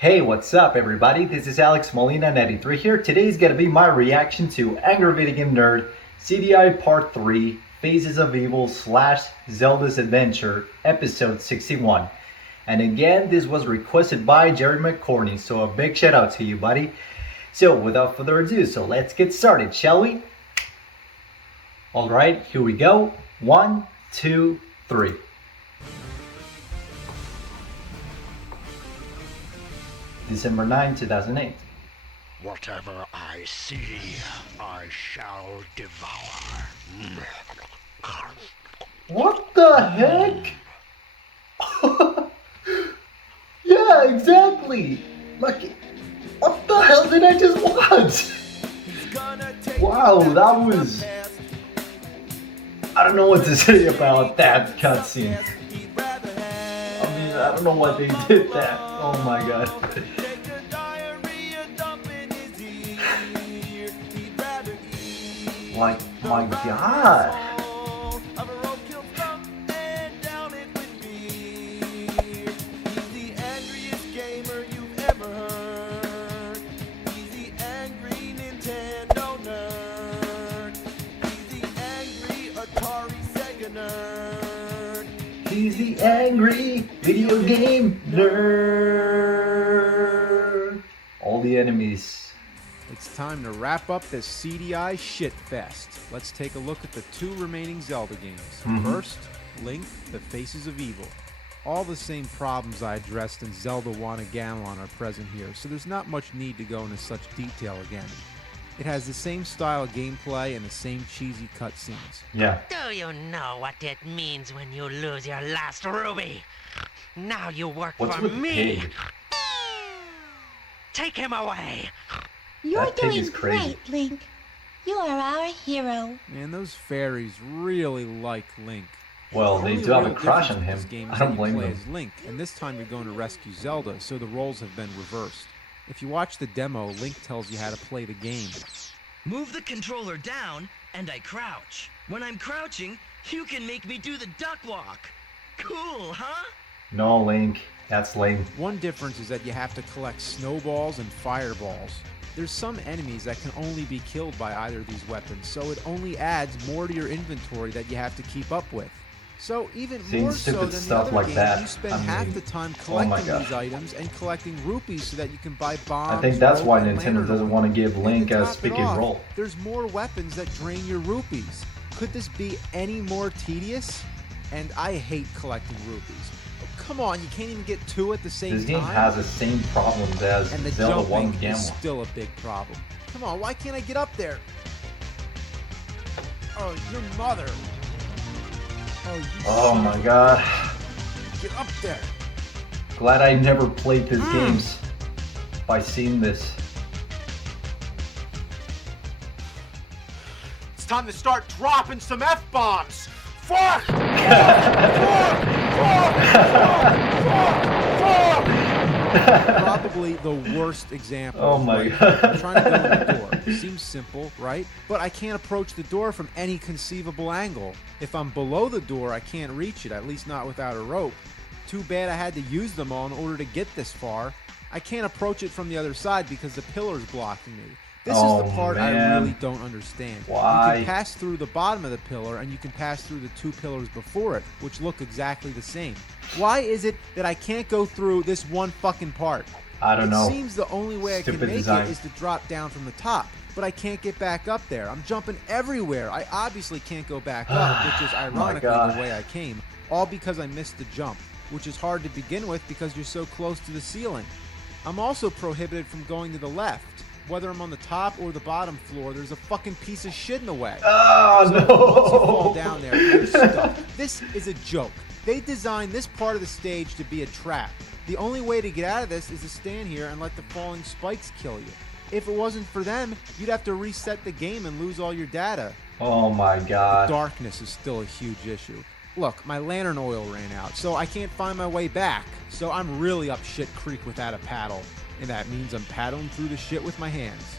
Hey, what's up everybody? This is Alex Molina93 here. Today's gonna be my reaction to Angry Video Game Nerd CDI Part 3 Faces of Evil / Zelda's Adventure Episode 61. And again, this was requested by Jerry McCorney, so a big shout out to you, buddy. So without further ado, let's get started, shall we? Alright, here we go. 1, 2, 3. December 9, 2008. Whatever I see, I shall devour. What the heck? Yeah, exactly. Like, what the hell did I just watch? Wow, that was... I don't know what to say about that cutscene. I mean, I don't know why they did that. Oh my god. Like, my god. He's the angry video game nerd. All the enemies. It's time to wrap up this CDI shitfest. Let's take a look at the 2 remaining Zelda games. First, Link, The Faces of Evil. All the same problems I addressed in Zelda 1 and Gamelon are present here, so there's not much need to go into such detail again. It has the same style of gameplay and the same cheesy cutscenes. Yeah. Do you know what it means when you lose your last ruby? Now you work What's for with me. Pig? Take him away. You're That pig doing is crazy. great, Link. You are our hero. Man, those fairies really like Link. Well, The they only do have real a crush on difference him. in this game is I that don't you blame play them. as Link, and this time you're going to rescue Zelda, so the roles have been reversed. If you watch the demo, Link tells you how to play the game. Move the controller down, and I crouch. When I'm crouching, you can make me do the duck walk. Cool, huh? No, Link. That's lame. One difference is that you have to collect snowballs and fireballs. There's some enemies that can only be killed by either of these weapons, so it only adds more to your inventory that you have to keep up with. So even Seeing more so stupid than the stuff other like games, that, you spend I half mean, the time oh my collecting God. these items and collecting rupees so that you can buy bombs. I think that's why rope, and Nintendo doesn't lantern want to oil. give And Link to a top it speaking off, role. There's more weapons that drain your rupees. Could this be any more tedious? And I hate collecting rupees. Come on, you can't even get 2 at the same This game time? has the same problems as And the Zelda 1 jumping is Gamelon. still a big problem. Come on, why can't I get up there? Oh, your mother. Oh my god. Get up there. Glad I never played these games by seeing this. It's time to start dropping some F-bombs! Fuck! Probably the worst example. Oh of my breaking. God. I'm trying to go in the door. It seems simple, right? But I can't approach the door from any conceivable angle. If I'm below the door, I can't reach it, at least not without a rope. Too bad I had to use them all in order to get this far. I can't approach it from the other side because the pillar's blocking me. This is Oh, the part man. I really don't understand. Why? You can pass through the bottom of the pillar and you can pass through the 2 pillars before it, which look exactly the same. Why is it that I can't go through this one fucking part? I don't know. It seems the only way I Stupid can make design. it is to drop down from the top, but I can't get back up there. I'm jumping everywhere. I obviously can't go back up, which is ironically God. the way I came, all because I missed the jump, which is hard to begin with because you're so close to the ceiling. I'm also prohibited from going to the left. Whether I'm on the top or the bottom floor, there's a fucking piece of shit in the way. Oh So once you fall no! down there, you're stuck. This is a joke. They designed this part of the stage to be a trap. The only way to get out of this is to stand here and let the falling spikes kill you. If it wasn't for them, you'd have to reset the game and lose all your data. Oh my god. Darkness is still a huge issue. Look, my lantern oil ran out, so I can't find my way back. So I'm really up shit creek without a paddle. And that means I'm paddling through the shit with my hands.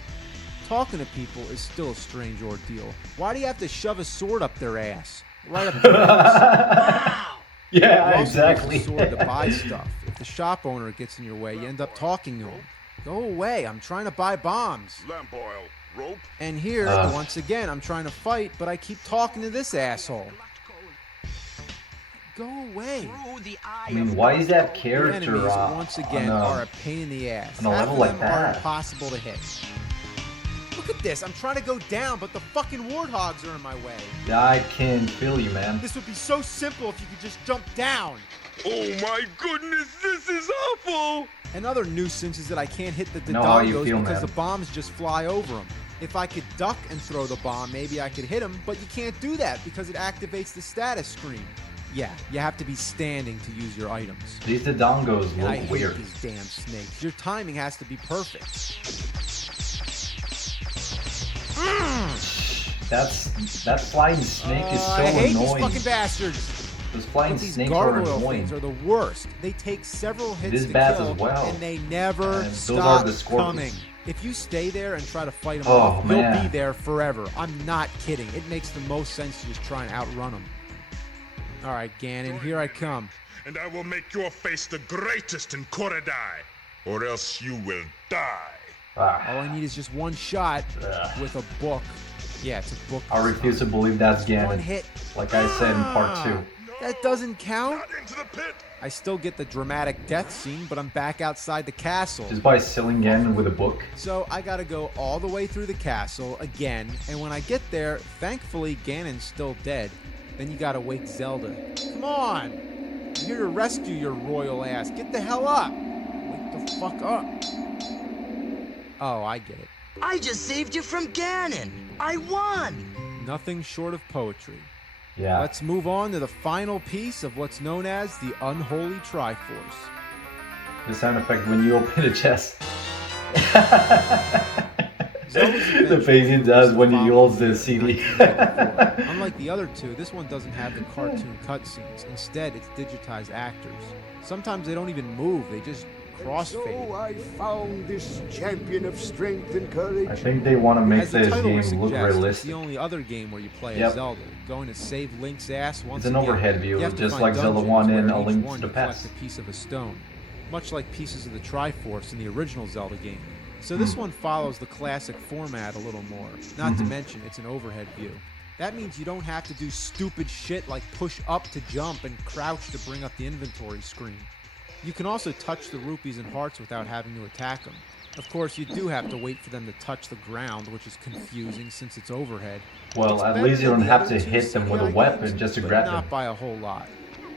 Talking to people is still a strange ordeal. Why do you have to shove a sword up their ass? Right up their ass. Wow, You Yeah, also exactly. use the sword to buy stuff. If the shop owner gets in your way, you end up talking to him. Go away, I'm trying to buy bombs. Lamp oil, rope. And here, Ugh. once again, I'm trying to fight, but I keep talking to this asshole. Go away. Through the eye I mean, of why is that The character enemies, once again, are a pain in the ass. on a Half level of like them are that? impossible to hit. Look at this. I'm trying to go down, but the fucking warthogs are in my way. I can feel you, man. This would be so simple if you could just jump down. Oh my goodness, this is awful! Another nuisance is that I can't hit the Know how you Dodongos feel, because man. the bombs just fly over them. If I could duck and throw the bomb, maybe I could hit him, but you can't do that because it activates the status screen. Yeah, you have to be standing to use your items. These Dodongos And I look hate weird. these damn snakes. Your timing has to be perfect. That flying snake is so I hate annoying. these fucking bastards. Those flying But these snakes are gargoyle annoying. things are the worst. They take several hits This to bats kill, as well. and they never And those stop are the scorpions. coming. If you stay there and try to fight them Oh, off, you'll man. be there forever. I'm not kidding. It makes the most sense to just try and outrun them. All right, Ganon, here I come. And I will make your face the greatest in Korodai, or else you will die. Ah, All I need is just one shot Ugh. with a book. Yeah, it's a book. I refuse to believe that's One Ganon. hit. Like I said in part 2. That doesn't count. Not into the pit! I still get the dramatic death scene, but I'm back outside the castle. Just by killing Ganon with a book. So I gotta go all the way through the castle again, and when I get there, thankfully Ganon's still dead. Then you gotta wake Zelda. Come on! I'm here to rescue your royal ass. Get the hell up! Wake the fuck up. Oh, I get it. I just saved you from Ganon. I won. Nothing short of poetry. Yeah. Let's move on to the final piece of what's known as the Unholy Triforce. The sound effect when you open a chest. Zelda's The Adventure face he was does released when he the holds following the year, CD. 1994. Unlike the other two, this one doesn't have the cartoon cutscenes. Instead, it's digitized actors. Sometimes they don't even move, they just crossfade. I found this champion of strength and courage. I think they want to make As the this title game would look suggest, it's realistic. the only other game where you play Yep. as Zelda, going to save Link's ass once It's an again. overhead view, You have to just find like Zelda dungeons 1 where and in A each Link one to the you collect Past. a piece of a stone, much like pieces of the Triforce in the original Zelda game. So this one follows the classic format a little more. Not to mention, it's an overhead view. That means you don't have to do stupid shit like push up to jump and crouch to bring up the inventory screen. You can also touch the rupees and hearts without having to attack them. Of course, you do have to wait for them to touch the ground, which is confusing since it's overhead. Well, It's at better least you than don't the have other to two hit them with a CDI weapon games, just to but grab not them. by a whole lot.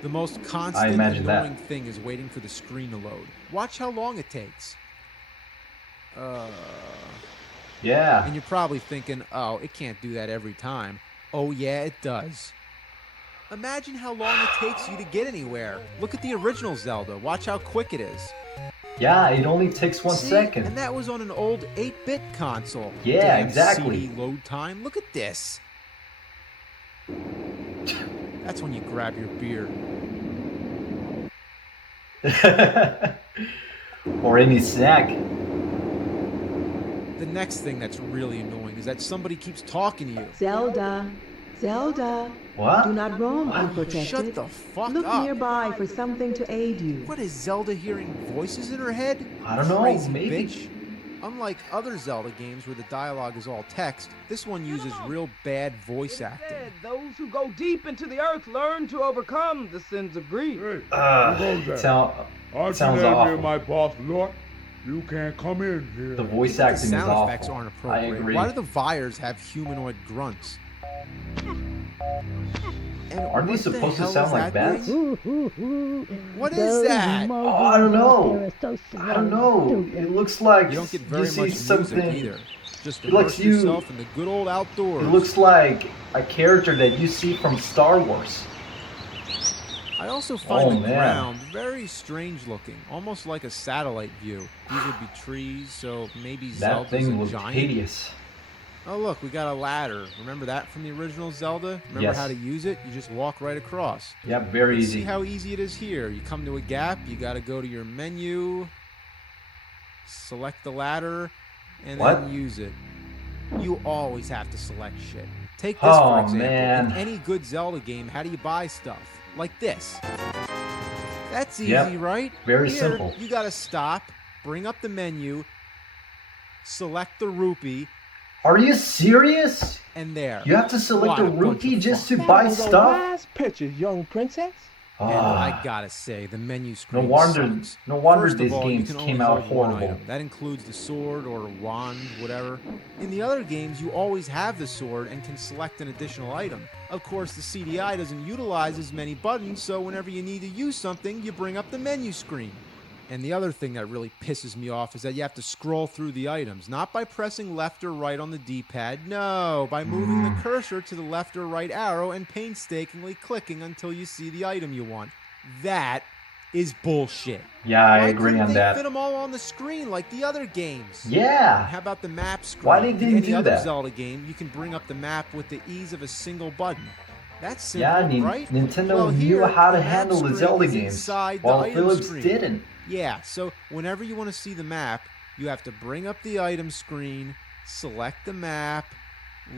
The most constant imagine that. annoying thing is waiting for the screen to load. Watch how long it takes. Yeah. And you're probably thinking, oh, it can't do that every time. Oh yeah, it does. Imagine how long it takes you to get anywhere. Look at the original Zelda. Watch how quick it is. Yeah, it only takes 1 See? second. And that was on an old 8-bit console. Yeah, Damn exactly. CD load time. Look at this. That's when you grab your beer. Or any snack. The next thing that's really annoying is that somebody keeps talking to you. Zelda, Zelda, What? do not roam What? unprotected. Shut the fuck Look up. nearby for something to aid you. What is Zelda hearing voices in her head? I don't know, Crazy maybe. bitch. Unlike other Zelda games where the dialogue is all text, this one uses real bad voice acting. Those who go deep into the earth learn to overcome the sins of greed. It sounds awful. my boss, Lord. You can't come in here. The voice The acting is sound effects awful. aren't I appropriate. agree. Why do the Vyres have humanoid grunts? And Aren't what these the supposed to hell sound is like that bats? thing? What is that? Oh, I don't know. I don't know. It looks like You don't get very see much music something. either. Just It looks immerse you- yourself in the good old outdoors. It looks like a character that you see from Star Wars. I also find Oh, the man. ground very strange looking, almost like a satellite view. These would be trees, so maybe That Zelda's thing a looks giant. hideous. Oh look, we got a ladder. Remember that from the original Zelda? Remember Yes. how to use it? You just walk right across. Yeah, very Let's easy. see how easy it is here. You come to a gap, you got to go to your menu, select the ladder, and What? then use it. You always have to select shit. Take this Oh, for example. man. In any good Zelda game, how do you buy stuff? like this. That's easy, Yep. right? Very Here, simple. You gotta stop, bring up the menu, select the rupee, Are you serious? and there. You have to select a What bunch rupee of just fun. to buy was a stuff? wise picture, young princess. And I Ah, gotta say, the menu no screen wonder, sucks. no wonder First these of all, you games can came only out hold one horrible. item. That includes the sword or wand, whatever. In the other games, you always have the sword and can select an additional item. Of course, the CDI doesn't utilize as many buttons, so whenever you need to use something, you bring up the menu screen. And the other thing that really pisses me off is that you have to scroll through the items, not by pressing left or right on the D-pad, no, by moving the cursor to the left or right arrow and painstakingly clicking until you see the item you want. That is bullshit. Yeah, I Why agree couldn't on they that. fit them all on the screen like the other games? Yeah. How about the map screen? Why they In didn't any do other that? Zelda game, you can bring up the map with the ease of a single button. That's simple, Yeah, right? Nintendo Well, knew here, how to the map handle the screen Zelda is games, inside the while item Philips screen. didn't. Yeah, so whenever you want to see the map, you have to bring up the item screen, select the map,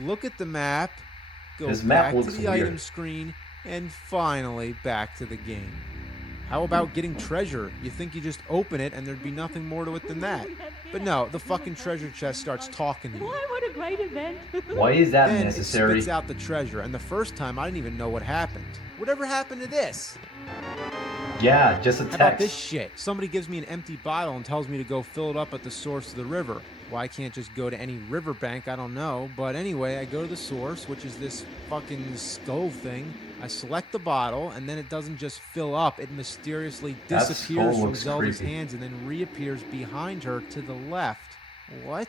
look at the map, go This map back to looks the weird. item screen, and finally back to the game. How about getting treasure? You think you just open it and there'd be nothing more to it than that. But no, the fucking treasure chest starts talking to you. What a great event. Why is that Then necessary? it spits out the treasure, and the first time I didn't even know what happened. Whatever happened to this? Yeah, just a How about this text. shit? Somebody gives me an empty bottle and tells me to go fill it up at the source of the river. Why I can't just go to any riverbank, I don't know. But anyway, I go to the source, which is this fucking skull thing. I select the bottle, and then it doesn't just fill up. It mysteriously That disappears skull from looks Zelda's creepy. hands and then reappears behind her to the left. What?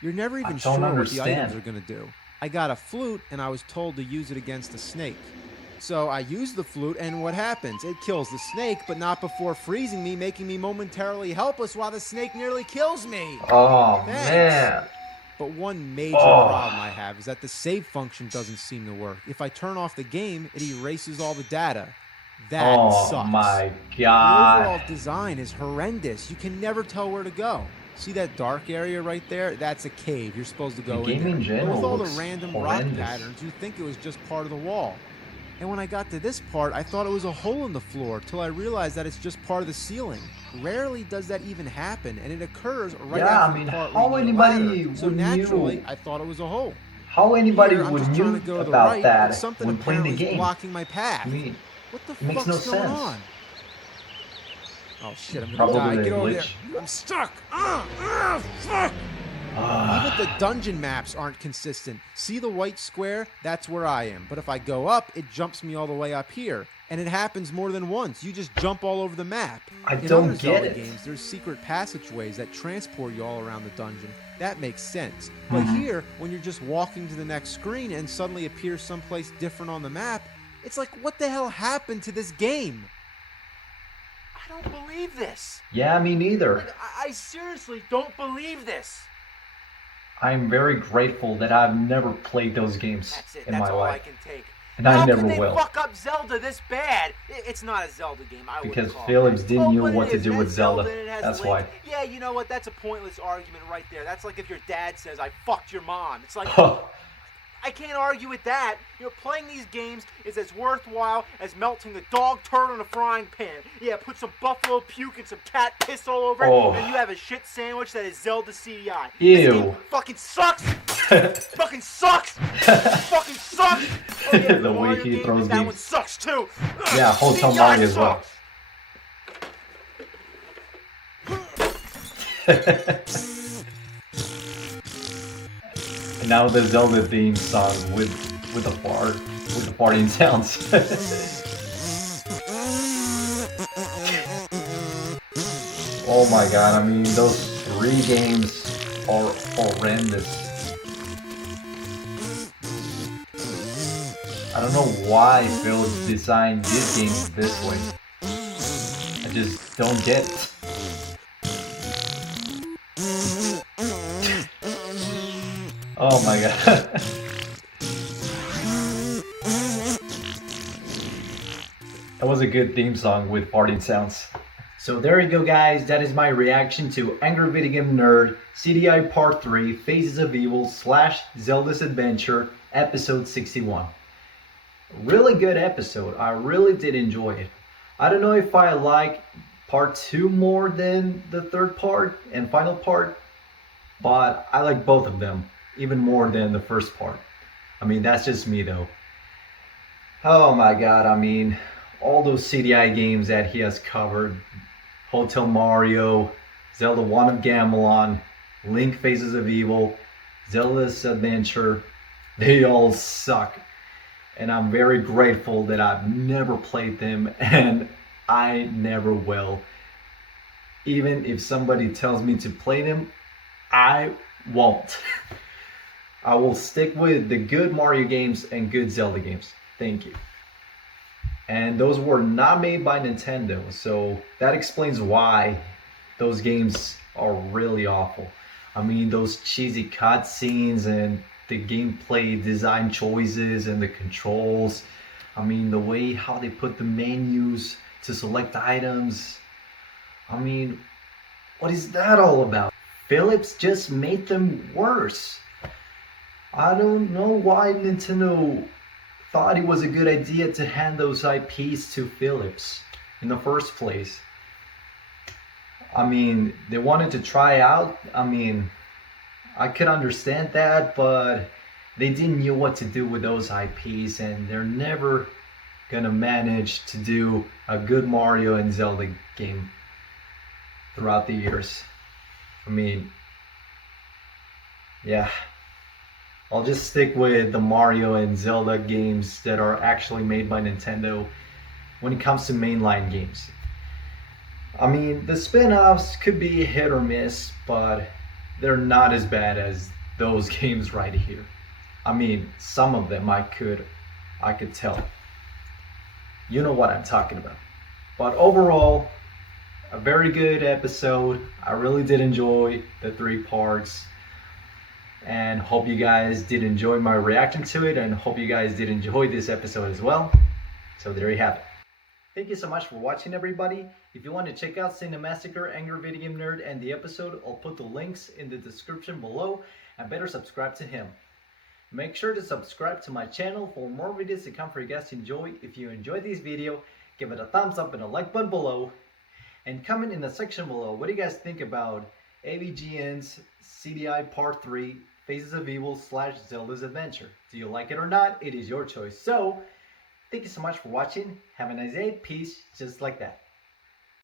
You're never even don't sure what the understand. items are going to do. I got a flute, and I was told to use it against a snake. So I use the flute, and what happens? It kills the snake, but not before freezing me, making me momentarily helpless while the snake nearly kills me. Oh, Thanks. man. But one major Oh. problem I have is that the save function doesn't seem to work. If I turn off the game, it erases all the data. That Oh, sucks. my The overall God. design is horrendous. You can never tell where to go. See that dark area right there? That's a cave. You're supposed to go The game in there. in general But with all the looks random horrendous. rock patterns, you'd think it was just part of the wall. And when I got to this part, I thought it was a hole in the floor, till I realized that it's just part of the ceiling. Rarely does that even happen, and it occurs right Yeah, after I mean, the part how where you need a anybody ladder. So would naturally, knew- I thought it was a hole. How anybody Here, I'm would just trying knew to go to the about right, that but something when playing the apparently is game? blocking my path. I mean, What the it makes fuck's no going sense. on? Oh shit, I'm gonna Probably die. a Get over glitch. there. I'm stuck. Fuck. Even the dungeon maps aren't consistent. See the white square? That's where I am. But if I go up, it jumps me all the way up here. And it happens more than once. You just jump all over the map. I In don't other get Zelda it. games, there's secret passageways that transport you all around the dungeon. That makes sense. But Mm-hmm. here, when you're just walking to the next screen and suddenly appears someplace different on the map, it's like, what the hell happened to this game? I don't believe this. Yeah, me neither. Like, I seriously don't believe this. I'm very grateful that I've never played those games That's it. in That's my all I life. can take. And I How never could they will. fuck up Zelda this bad? It's not a Zelda game. I wouldn't Because call Philips it. didn't know but what it to is. do It with has Zelda. and it has That's Link. why. Yeah, you know what? That's a pointless argument right there. That's like if your dad says, "I fucked your mom." It's like, I can't argue with that. You know, playing these games is as worthwhile as melting a dog turd on a frying pan. Yeah, put some buffalo puke and some cat piss all over it, Oh. and you have a shit sandwich that is Zelda CDI. Ew. This game fucking sucks. Fucking sucks. Fucking sucks. Oh, yeah, The way Mario he game, throws that games. one sucks too. Yeah, Hotel CDI Mario as well. sucks. And now the Zelda theme song with the fart, with the farting sounds. Oh my god, I mean, those 3 games are horrendous. I don't know why Phil designed this game this way. I just don't get it. Oh my god. That was a good theme song with farting sounds. So there you go, guys. That is my reaction to Angry Video Game Nerd CDI Part 3 Phases of Evil / Zelda's Adventure Episode 61. Really good episode. I really did enjoy it. I don't know if I like part 2 more than the third part and final part, but I like both of them even more than the first part. I mean, that's just me though. Oh my god, I mean, all those CDI games that he has covered, Hotel Mario, Zelda Wand of Gamelon, Link Faces of Evil, Zelda's Adventure, they all suck. And I'm very grateful that I've never played them and I never will. Even if somebody tells me to play them, I won't. I will stick with the good Mario games and good Zelda games. Thank you. And those were not made by Nintendo, so that explains why those games are really awful. I mean, those cheesy cutscenes and the gameplay design choices and the controls. I mean, the way how they put the menus to select items. I mean, what is that all about? Philips just made them worse. I don't know why Nintendo thought it was a good idea to hand those IPs to Philips in the first place. I mean, they wanted to try out. I mean, I could understand that, but they didn't know what to do with those IPs, and they're never gonna manage to do a good Mario and Zelda game throughout the years. I mean, yeah. I'll just stick with the Mario and Zelda games that are actually made by Nintendo when it comes to mainline games. I mean, the spin-offs could be hit or miss, but they're not as bad as those games right here. I mean, some of them I could tell. You know what I'm talking about. But overall, a very good episode. I really did enjoy the 3 parts. And hope you guys did enjoy my reaction to it, and hope you guys did enjoy this episode as well. So there you have it. Thank you so much for watching, everybody. If you want to check out Cinemassacre, Angry Video Game Nerd, and the episode, I'll put the links in the description below, and better subscribe to him. Make sure to subscribe to my channel for more videos to come for you guys to enjoy. If you enjoyed this video, give it a thumbs up and a like button below, and comment in the section below what do you guys think about AVGN's CDI Part 3 Faces of Evil / Zelda's Adventure. Do you like it or not? It is your choice. So, thank you so much for watching. Have a nice day. Peace. Just like that.